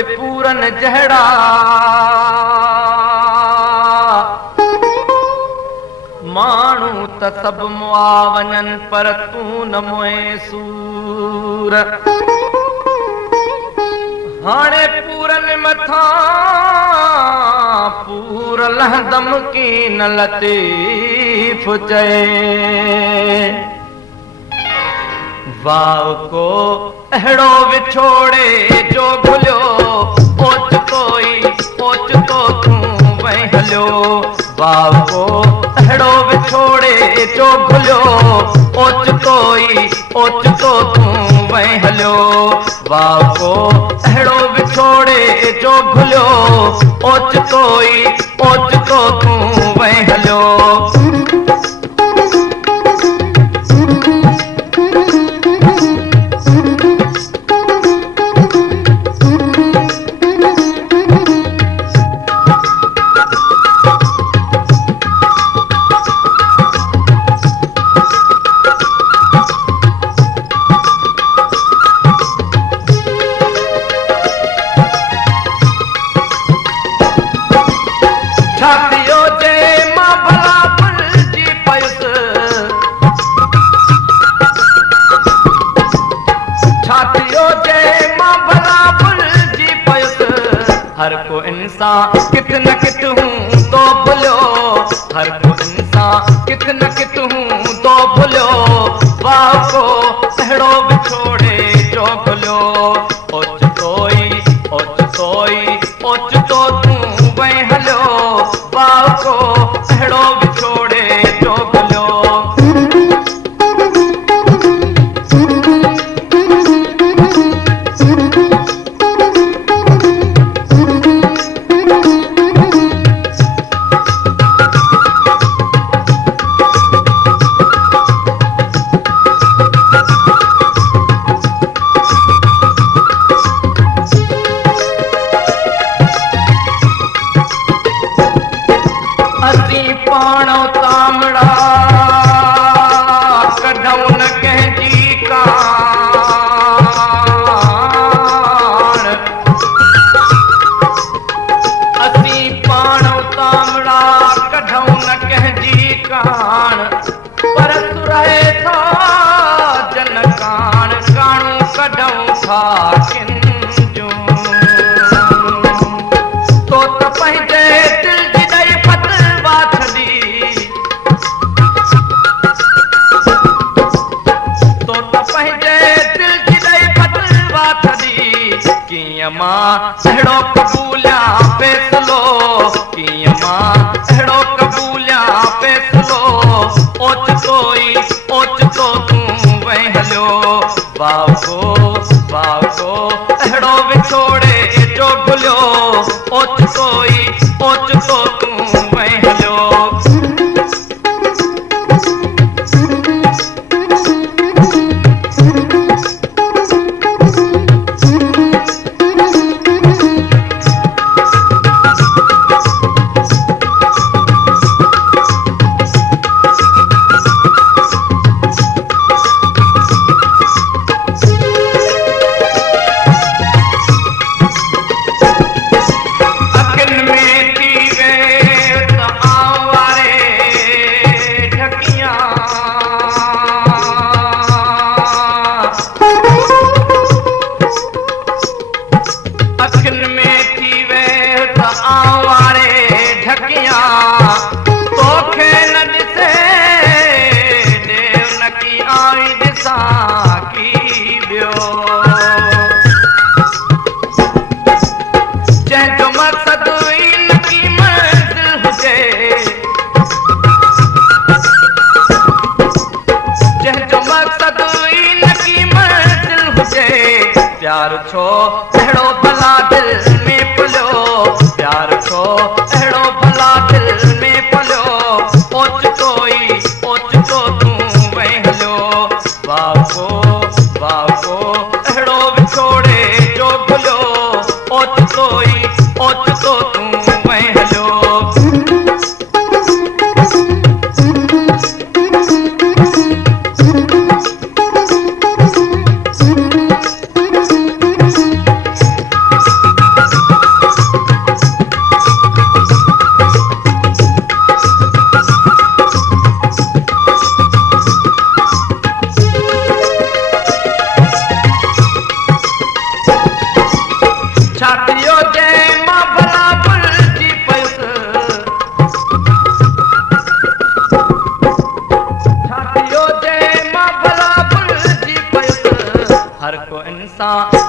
बि पूरन जहिड़ा माण्हू त सभु मुआ वञनि पर तूं न मोए सूर। हाणे पूरन मथां पूर लहंदम की न लतीफ़ चए वाव को अहिड़ो विछोड़े जो भुलियो ओचितो तूं वहीं हलियो। वाव को अहिड़ो विछोड़े जो भुलियो ओचितो तूं वहीं हलियो। वाव को अहिड़ो विछोड़े जो भुलियो ओचितो तूं वहीं हलियो। छातियो जे मां भला भुलिजी पयुसि छातियो जे मां भला भुलिजी पयुसि। हर को इंसान किथे न किथे हूं तो भुलियो हर को इंसान किथे न किथे हूं तो भुलियो। वाह को अहिड़ो विछोड़े जो भुलियो ओचितो तूं वहीं हलियो। वाह को अहिड़ो विछोड़े जो भुलियो। असीं पाणो तामड़ा कढूं न कंहिंजी कान। असीं पाणो तामड़ा कढूं न कंहिंजी कान पर सुरहे था जन कान काणू कढूं था किंजूं। तो त पंहिंजे दिल जी ॾई फतवा छॾी तो त पंहिंजे दिल जी ॾई फतवा छॾी। कीअं मां अहिड़ो क़बूलियां फ़ैसिलो कीअं मां अहिड़ो क़बूलियां फ़ैसिलो ओचितो तूं वहीं हलियो। वाव को अहिड़ो विछोड़े जो भुलियो ओचितो तूं वहीं हलियो। अखियुनि में थी वे त आवारे ढकियां अखियुनि में थी वे त आवारे ढकियां। तोखे न ॾिसे देव न की आई ॾिसां की ॿियो। जंहिंजो मक़सद ई न की मंज़िल हुजे जंहिंजो मक़सद ई न की मंज़िल हुजे। प्यार छो अहिड़ो भला दिल में पलियो प्यार छो अहिड़ो भला दिल में पलियो ओचितो तूं वहीं हलियो। वाह को अहिड़ो विछोड़े जो भुलियो ओचितो तूं वहीं हलियो। सां